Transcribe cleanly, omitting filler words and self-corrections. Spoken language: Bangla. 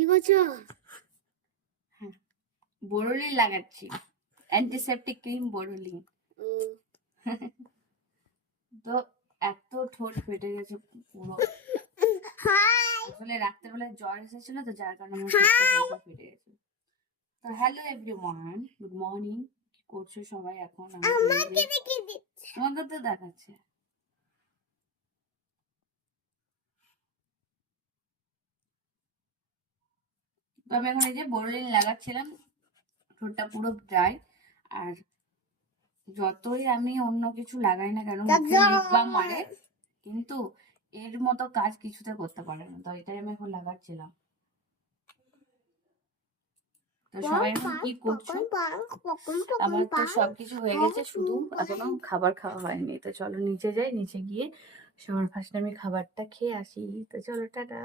কি করছো? হ্যাঁ, বোরোলিন লাগাচ্ছি, অ্যান্টিসেপটিক ক্রিম বোরোলিন। তো এত ঠোঁট ফেটে গেছে পুরো, আসলে রাত্রেবেলায় জ্বর এসেছিল তো, যার কারণে আমার ঠোঁটটা ফেটে গেছে। তো হ্যালো এভরিওয়ান, গুড মর্নিং। কি করছো সবাই এখন? তোমাকে তো দেখাচ্ছে। তো আমি এখন এই যে বোরোলিন লাগাচ্ছিলাম, ঠোঁটটা পুরো ড্রাই। আর যতই আমি অন্য কিছু লাগাই না কেন, মুখে লিপ বাম মারে, কিন্তু এর মতো কাজ কিছুতে করতে পারে না। তো এটাই আমি এখন লাগাচ্ছিলাম। তো সবাই এখন কি করছো? আমার তো সবকিছু হয়ে গেছে, শুধু এখনো খাবার খাওয়া হয়নি। তো চলো নিচে যাই, নিচে গিয়ে সবার ফার্স্টে আমি খাবারটা খেয়ে আসি। তো চলো টাটা।